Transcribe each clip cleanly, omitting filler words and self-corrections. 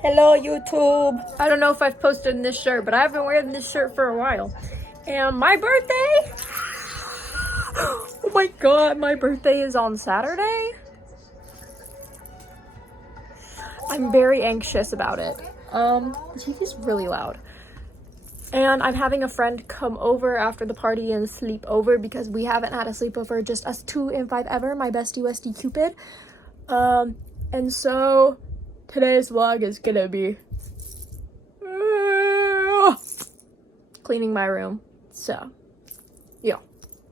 Hello, YouTube. I don't know if I've posted in this shirt, but I've been wearing this shirt for a while. And my birthday? Oh my god, my birthday is on Saturday? I'm very anxious about it. The TV's really loud. And I'm having a friend come over after the party and sleep over because we haven't had a sleepover, just us two in 5 ever, my bestie Westie Cupid. And so today's vlog is gonna be cleaning my room. So, yeah,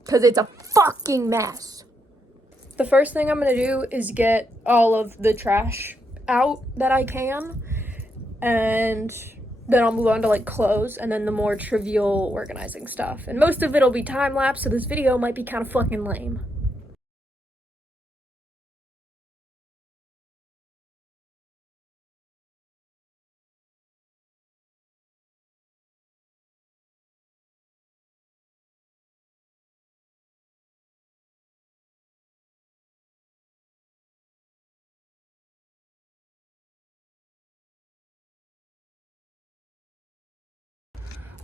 because it's a fucking mess. The first thing I'm gonna do is get all of the trash out that I can, and then I'll move on to like clothes and then the more trivial organizing stuff. And most of it'll be time lapse, so this video might be kind of fucking lame.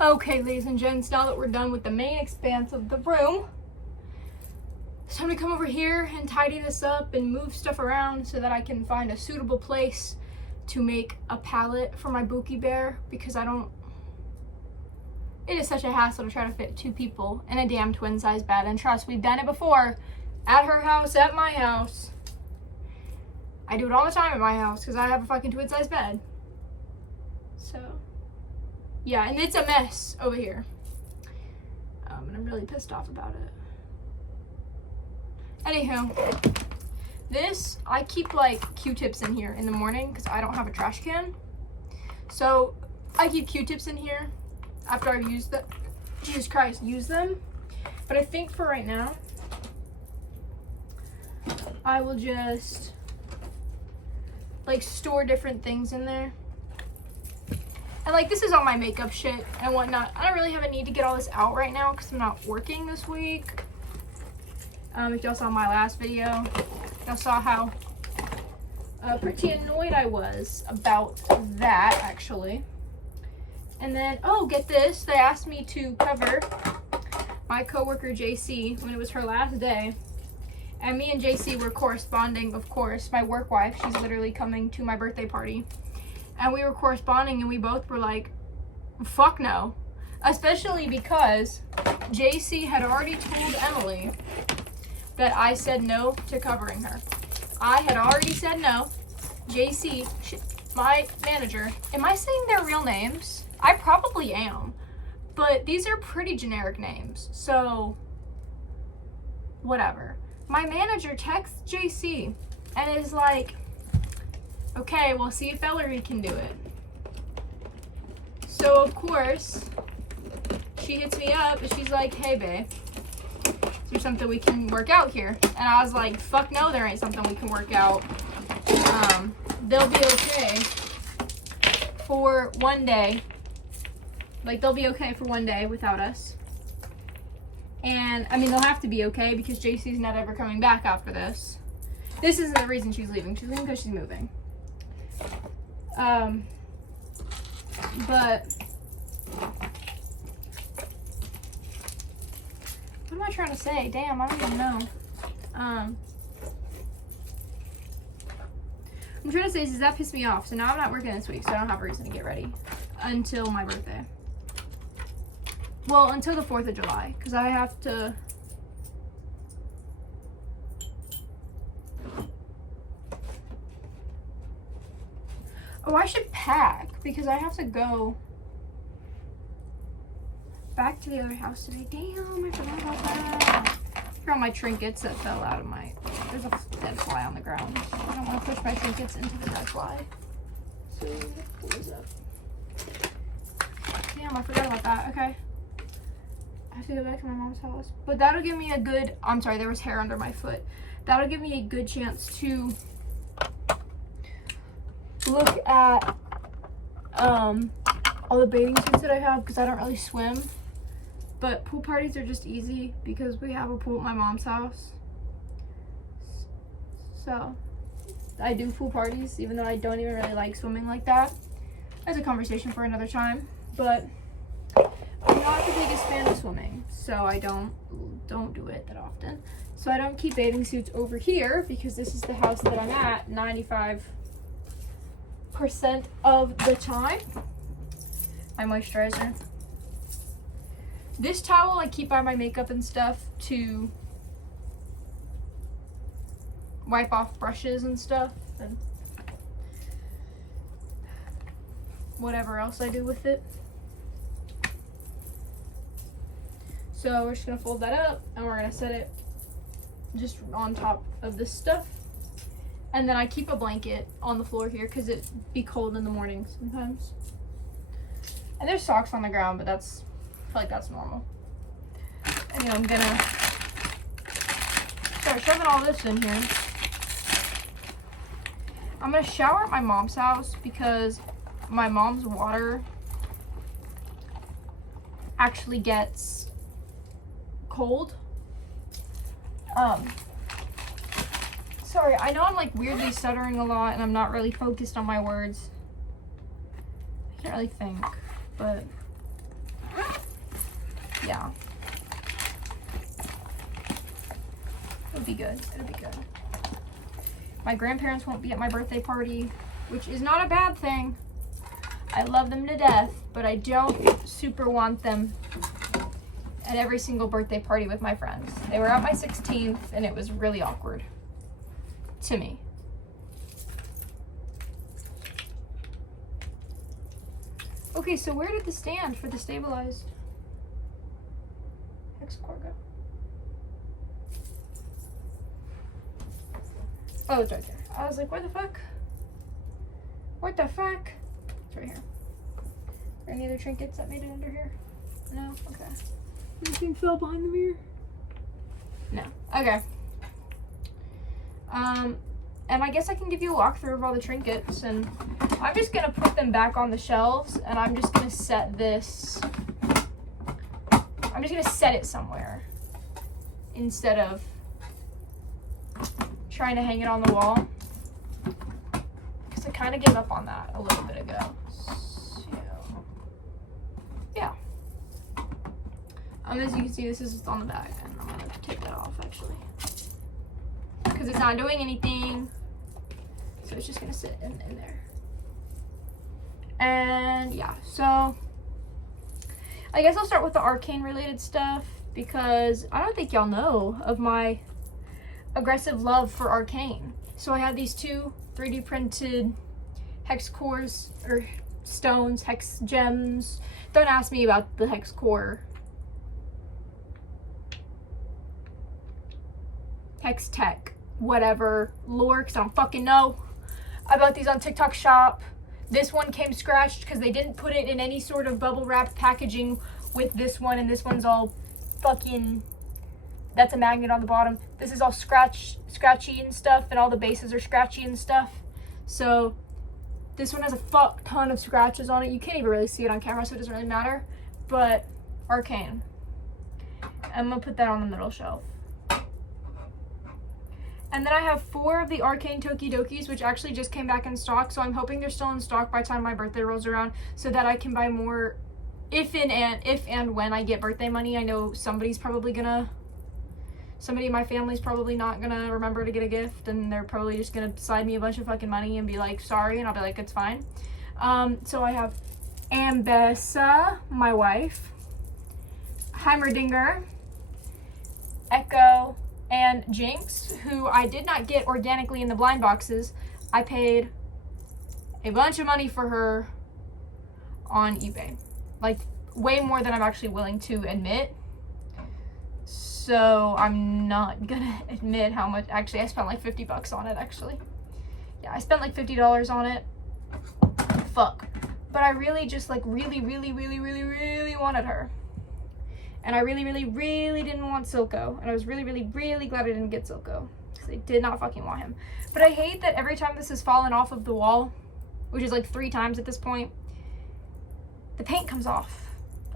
Okay, ladies and gents, now that we're done with the main expanse of the room, it's time to come over here and tidy this up and move stuff around so that I can find a suitable place to make a pallet for my Bookie Bear, because it is such a hassle to try to fit 2 people in a damn twin size bed. And trust, we've done it before at her house, at my house. I do it all the time at my house because I have a fucking twin size bed. So yeah, and it's a mess over here. And I'm really pissed off about it. Anywho, this, I keep like Q-tips in here in the morning because I don't have a trash can. So I keep Q-tips in here after I've used them. Jesus Christ, use them. But I think for right now, I will just like store different things in there. And like, this is all my makeup shit and whatnot. I don't really have a need to get all this out right now because I'm not working this week. If y'all saw my last video, y'all saw how pretty annoyed I was about that, actually. And then, oh, get this. They asked me to cover my coworker JC when it was her last day. And me and JC were corresponding, of course. My work wife, she's literally coming to my birthday party. And we were corresponding and we both were like, fuck no. Especially because JC had already told Emily that I said no to covering her. I had already said no. JC, my manager, am I saying their real names? I probably am. But these are pretty generic names. So, whatever. My manager texts JC and is like, okay, we'll see if Ellery can do it. So, of course, she hits me up and she's like, hey, babe, is there something we can work out here? And I was like, fuck no, there ain't something we can work out. They'll be okay for one day. Like, they'll be okay for one day without us. And, I mean, they'll have to be okay because JC's not ever coming back after this. This isn't the reason she's leaving. She's leaving because she's moving. But what am I trying to say? Damn, I don't even know. I'm trying to say is that pissed me off. So now I'm not working this week, so I don't have a reason to get ready until my birthday. Well, until the 4th of July, because I have to. Oh, I should pack because I have to go back to the other house today. Damn, I forgot about that. Here are all my trinkets that fell out of my. There's a dead fly on the ground. I don't want to push my trinkets into the dead fly. So, pull this up. Damn, I forgot about that. Okay. I have to go back to my mom's house. But that'll give me a good. I'm sorry, there was hair under my foot. That'll give me a good chance to look at all the bathing suits that I have because I don't really swim. But pool parties are just easy because we have a pool at my mom's house. So I do pool parties, even though I don't even really like swimming like that. That's a conversation for another time. But I'm not the biggest fan of swimming, so I don't do it that often. So I don't keep bathing suits over here because this is the house that I'm at 95% of the time. My moisturizer. This towel I keep by my makeup and stuff to wipe off brushes and stuff and whatever else I do with it. So we're just gonna fold that up and we're gonna set it just on top of this stuff. And then I keep a blanket on the floor here because it'd be cold in the morning sometimes. And there's socks on the ground, but I feel like that's normal. And I'm gonna start shoving all this in here. I'm gonna shower at my mom's house because my mom's water actually gets cold. Sorry, I know I'm like weirdly stuttering a lot and I'm not really focused on my words. I can't really think, but yeah. It'll be good. It'll be good. My grandparents won't be at my birthday party, which is not a bad thing. I love them to death, but I don't super want them at every single birthday party with my friends. They were at my 16th and it was really awkward to me. Okay, so where did the stand for the stabilized hex core go? Oh, it's right there. I was like, where the fuck? What the fuck? It's right here. Are there any other trinkets that made it under here? No? Okay. Anything fell behind the mirror? No. Okay. And I guess I can give you a walkthrough of all the trinkets, and I'm just gonna put them back on the shelves, and I'm just gonna set this, I'm just gonna set it somewhere instead of trying to hang it on the wall, because I kind of gave up on that a little bit ago. So, yeah. As you can see, this is on the back, and I'm gonna take that off actually, because it's not doing anything. So it's just gonna sit in there. And yeah, so I guess I'll start with the arcane related stuff because I don't think y'all know of my aggressive love for arcane. So I have these two 3D printed hex cores or stones, hex gems. Don't ask me about the hex core. Hex tech, whatever, lore, because I don't fucking know. I bought these on TikTok shop. This one came scratched because they didn't put it in any sort of bubble wrap packaging with this one, and this one's all fucking, that's a magnet on the bottom. This is all scratchy and stuff, and all the bases are scratchy and stuff. So this one has a fuck ton of scratches on it. You can't even really see it on camera, so it doesn't really matter. But arcane. I'm gonna put that on the middle shelf. And then I have 4 of the arcane Tokidokis, which actually just came back in stock. So I'm hoping they're still in stock by the time my birthday rolls around, so that I can buy more if and when I get birthday money. I know somebody in my family's probably not gonna remember to get a gift, and they're probably just gonna slide me a bunch of fucking money and be like, sorry, and I'll be like, it's fine. So I have Ambessa, my wife, Heimerdinger, Echo, and Jinx, who I did not get organically in the blind boxes. I paid a bunch of money for her on eBay. Like, way more than I'm actually willing to admit. So I'm not gonna admit how much. Actually, I spent like 50 bucks on it, actually. Yeah, I spent like $50 on it. Fuck. But I really just like really wanted her. And I really didn't want Silco. And I was really glad I didn't get Silco, because I did not fucking want him. But I hate that every time this has fallen off of the wall, which is like 3 times at this point, the paint comes off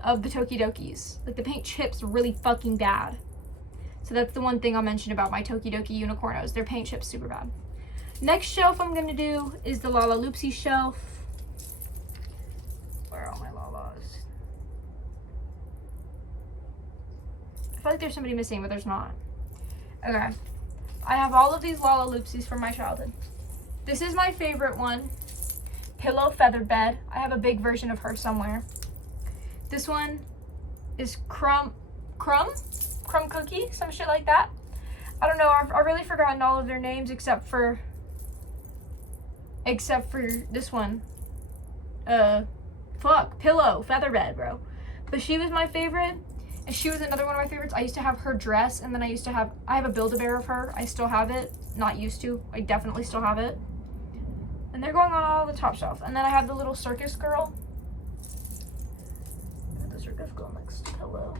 of the Tokidokis. Like, the paint chips really fucking bad. So that's the one thing I'll mention about my Tokidoki Unicornos. Their paint chips super bad. Next shelf I'm gonna do is the Lala Loopsy shelf. Where are all my Lalas? I feel like there's somebody missing, but there's not. Okay. I have all of these Lala Loopsies from my childhood. This is my favorite one. Pillow Feather Bed. I have a big version of her somewhere. This one is Crumb Cookie, some shit like that. I don't know. I've really forgotten all of their names except for this one. Pillow Feather Bed, bro. But she was my favorite, and she was another one of my favorites. I used to have her dress, and then I have a Build-A-Bear of her. I still have it. Not used to. I definitely still have it. And they're going on all the top shelf. And then I have the little circus girl. The circus girl next to Pillow.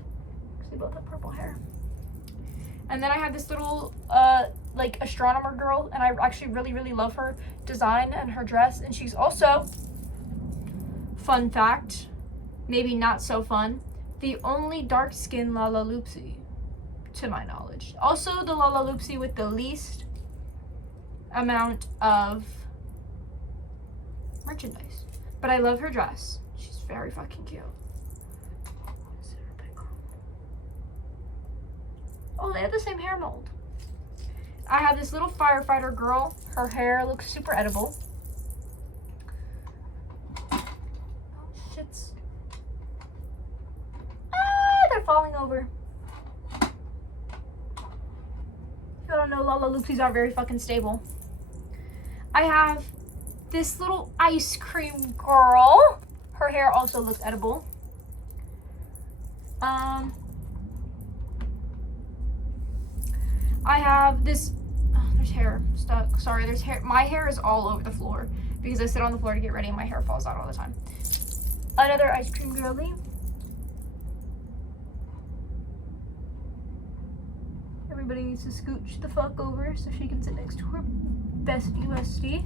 Because they both have purple hair. And then I have this little, like, astronomer girl. And I actually really, really love her design and her dress. And she's also, fun fact, maybe not so fun, the only dark-skinned Lala Loopsy, to my knowledge. Also, the Lala Loopsy with the least amount of merchandise. But I love her dress. She's very fucking cute. Oh, they have the same hair mold. I have this little firefighter girl. Her hair looks super edible. Oh, shits. Ah, they're falling over. If you don't know, Lala Loopsies are very fucking stable. I have this little ice cream girl. Her hair also looks edible. I have this, there's hair stuck. Sorry, there's hair. My hair is all over the floor because I sit on the floor to get ready and my hair falls out all the time. Another ice cream girly. Everybody needs to scooch the fuck over so she can sit next to her bestie.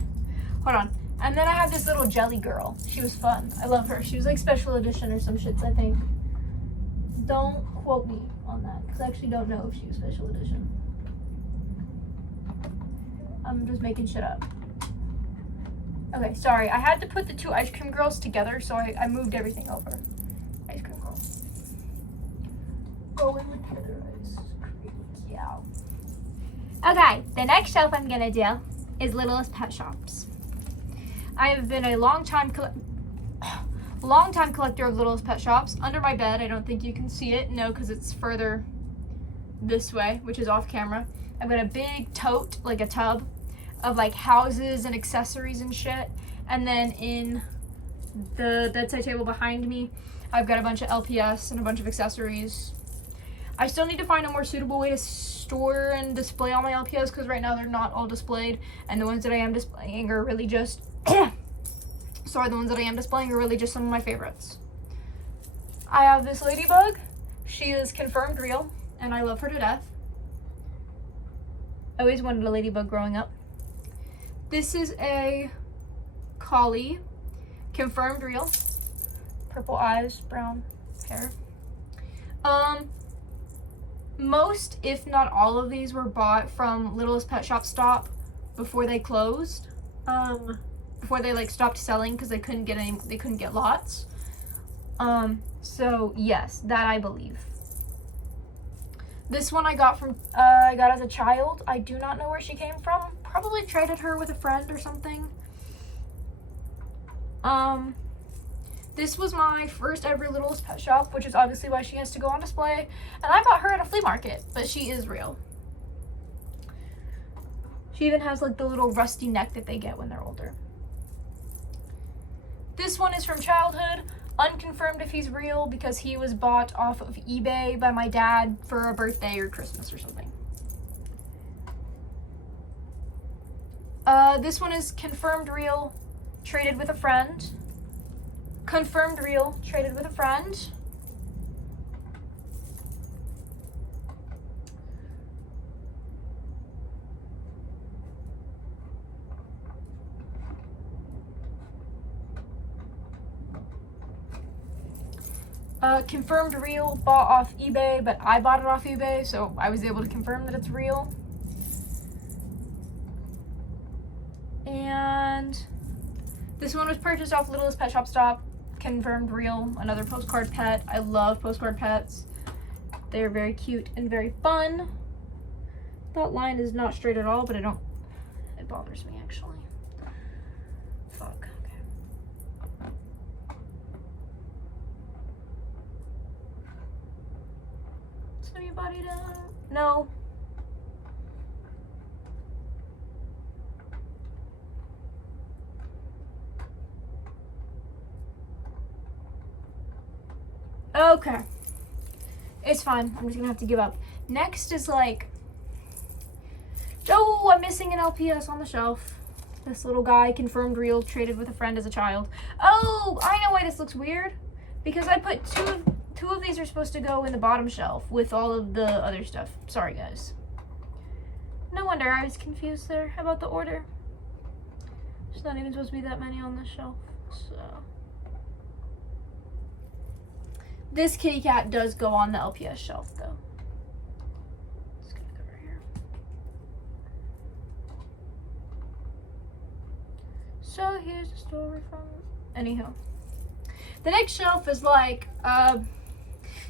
Hold on. And then I have this little jelly girl. She was fun. I love her. She was like special edition or some shits, I think. Don't quote me on that because I actually don't know if she was special edition. I'm just making shit up. Okay, sorry. I had to put the two ice cream girls together, so I moved everything over. Ice cream girl. Going with Heather ice cream. Yeah. Okay, the next shelf I'm gonna do is Littlest Pet Shops. I have been a long time collector of Littlest Pet Shops. Under my bed, I don't think you can see it. No, because it's further this way, which is off camera. I've got a big tote, like a tub, of like houses and accessories and shit. And then in the bedside table behind me, I've got a bunch of LPS and a bunch of accessories. I still need to find a more suitable way to store and display all my LPS because right now they're not all displayed. And the ones that I am displaying are really just the ones that I am displaying are really just some of my favorites. I have this ladybug. She is confirmed real, and I love her to death. I always wanted a ladybug growing up. This is a collie, confirmed real. Purple eyes, brown hair. Most, if not all of these were bought from Littlest Pet Shop Stop before they closed. Before they like stopped selling because they couldn't get lots. So yes, that I believe. This one I got as a child. I do not know where she came from. Probably traded her with a friend or something. This was my first ever Littlest Pet Shop, which is obviously why she has to go on display. And I bought her at a flea market, but she is real. She even has like the little rusty neck that they get when they're older. This one is from childhood. Unconfirmed if he's real because he was bought off of eBay by my dad for a birthday or Christmas or something. This one is confirmed real, traded with a friend. Confirmed real, traded with a friend. Confirmed real, bought off eBay, but I bought it off eBay, so I was able to confirm that it's real. friend. This one was purchased off Littlest Pet Shop Stop. Confirmed real. Another postcard pet. I love postcard pets. They're very cute and very fun. That line is not straight at all, but it bothers me actually. Fuck. Okay. Is anybody down? No. Okay. It's fine. I'm just gonna have to give up. Next is like, oh, I'm missing an LPS on the shelf. This little guy, confirmed real, traded with a friend as a child. Oh, I know why this looks weird. Because I put two of these are supposed to go in the bottom shelf with all of the other stuff. Sorry, guys. No wonder I was confused there about the order. There's not even supposed to be that many on the shelf, so. This kitty cat does go on the LPS shelf, though. Just gonna cover here. So here's the story from. Anyhow, the next shelf is like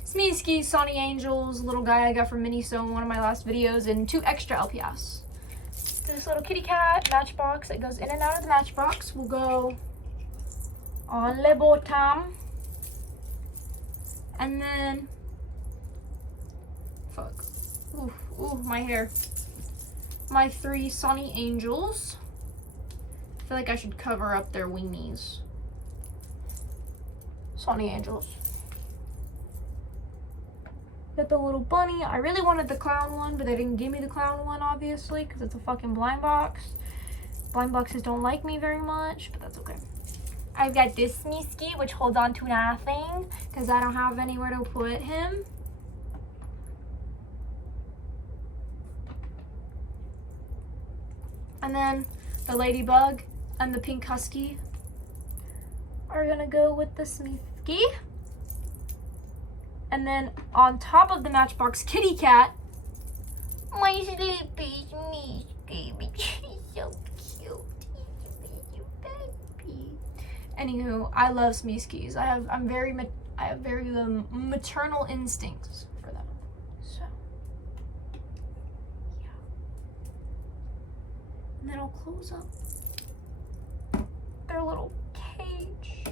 Smeeski, Sonny Angels, little guy I got from Miniso in one of my last videos, and 2 extra LPS. This little kitty cat matchbox that goes in and out of the matchbox will go on le bottom. And then, fuck, ooh, my hair. My 3 Sonny Angels. I feel like I should cover up their weenies. Sonny Angels. Got the little bunny. I really wanted the clown one, but they didn't give me the clown one, obviously, because it's a fucking blind box. Blind boxes don't like me very much, but that's okay. I've got this Smeeski, which holds on to nothing because I don't have anywhere to put him. And then the ladybug and the pink husky are gonna go with the Smeeski. And then on top of the matchbox kitty cat, my sleepy Smeeski, which is so cute. Anywho, I love Smeeskis. I have very maternal instincts for them. So yeah. And then I'll close up their little cage.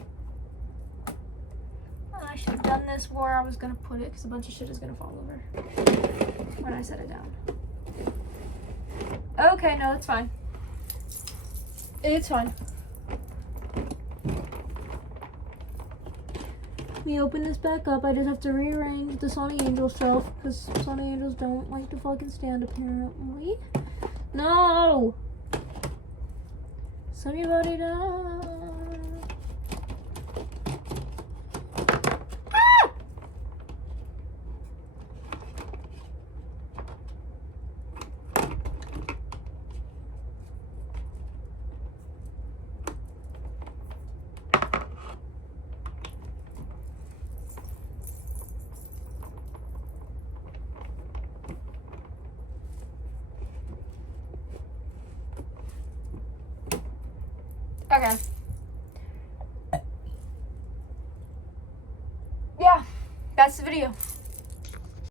And I should have done this where I was gonna put it because a bunch of shit is gonna fall over when I set it down. Okay, no, it's fine. It's fine. Me open this back up, I just have to rearrange the Sonny Angel shelf because Sonny Angels don't like to fucking stand apparently. No! Somebody down. Ah! Okay. Yeah, that's the video.